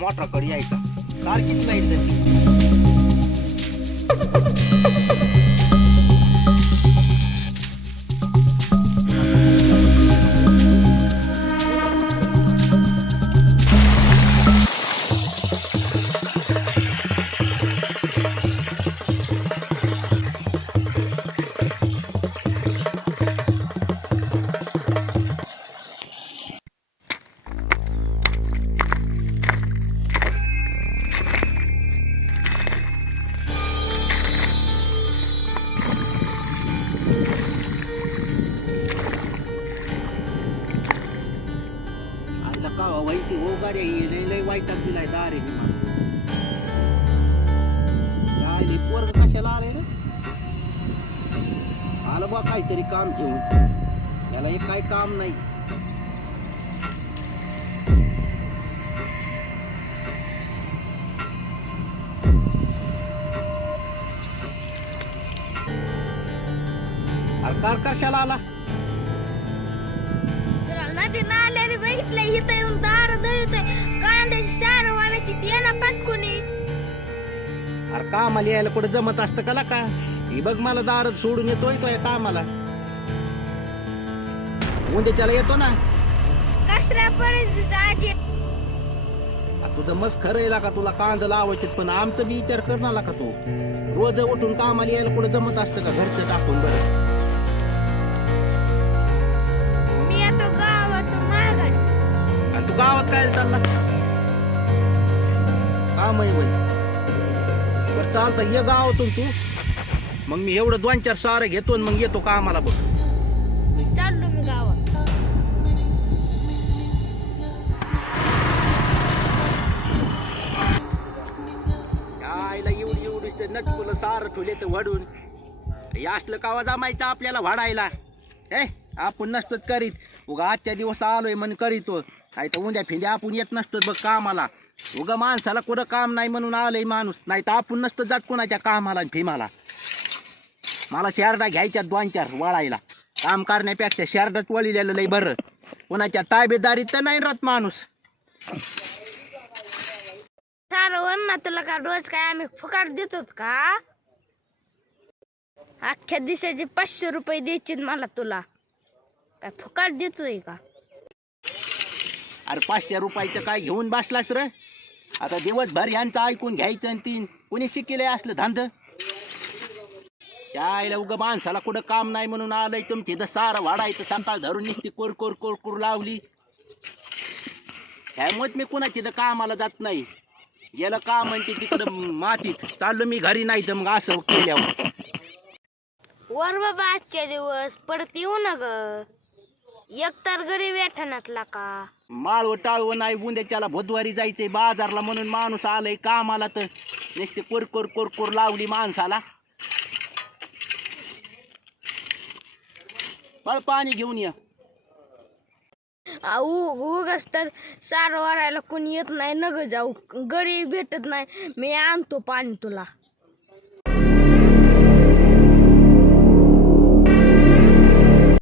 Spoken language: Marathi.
ಮೋಟ್ರ್ ಕೊಡಿ ಆಯಿತು ಕಾರ್ ಕಿತ್ತು ಆಯಿತು व्हायची हो गाड्या ही लय लय वाईटात दिलाय दारे आले पोरग कशाला आले रे आलं बा काहीतरी काम घेऊन त्याला एक काय काम नाही. अरे कार कशाला आला. नदी बघितलं इथं येऊन अरे कामाला यायला कुठं जमत असतं का का ही बघ मला दार सोडून येतोय तो कामाला? उद्याच्याला येतो ना? आजी आ, तुझं मस्त खरं आहे का तुला कांद लावायचे पण आमचं बी विचार करणार का तू. रोज उठून कामाला यायला कुठं जमत असतं का घरचं टाकून बरं? मी येतो गावातून माघारी. आणि तू गावात काय चालला? काम आहे वय. चालतं ये गावातून तू. मग मी एवढं दोन चार सारे घेतो आणि मग येतो कामाला बघ. चाललो मी गावात. आईला एवढी एवढी ते नटकुलं सारं ठेवले तर वडून. हे असलं कावा जमायचं आपल्याला वाढायला? ए आपण नसतोच करीत. उगा आजच्या दिवस आलोय म्हणून करीतो. काय तर उद्या फिंद्या आपण येत नसतो बघ कामाला. उगा माणसाला कुठं काम नाही म्हणून आलंय माणूस. नाही तर आपण नसतो जात कोणाच्या कामाला आणि भीमाला मला शेरडा घ्यायच्या दोन चार वळायला. काम करण्यापेक्षा शेरडाच वळिलेलं लय बरं. कोणाच्या ताबेदारीत तर नाही राहत माणूस. ना तुला का रोज काय आम्ही फुकाट देतो का? अख्ख्या दिवसाचे पाचशे रुपये द्यायचे मला तुला. काय फुकाट देतोय का? अरे पाचशे रुपयाचं काय घेऊन बसलास रे? आता दिवसभर यांचं ऐकून घ्यायचं आणि तीन कुणी शिकेले असलं धंद? त्या आईला उगं माणसाला कुठं काम नाही म्हणून आलंय तुमची. इथं सारं वाढायचं सकाळ धरून निसती कोर कोर कोर कोर लावली. ह्यामुळेच मी कुणाची इथं कामाला जात नाही. गेलं का म्हणते तिकडं मातीत. चाललो मी घरी नाही तर मग असं केल्यावर. वर बाबा आजच्या दिवस परत येऊ ना ग एकतर घरी वेठणातला का? माळव टाळव नाही बुंद्याच्याला बुधवारी जायचंय बाजारला म्हणून माणूस आलंय कामाला तर. नुसते कोर कोर कोर कोर लावली माणसाला. पळ पाणी घेऊन या. उगच तर सार वारायला कोणी येत नाही न ग जाऊ. घरी भेटत नाही. मी आणतो पाणी तुला.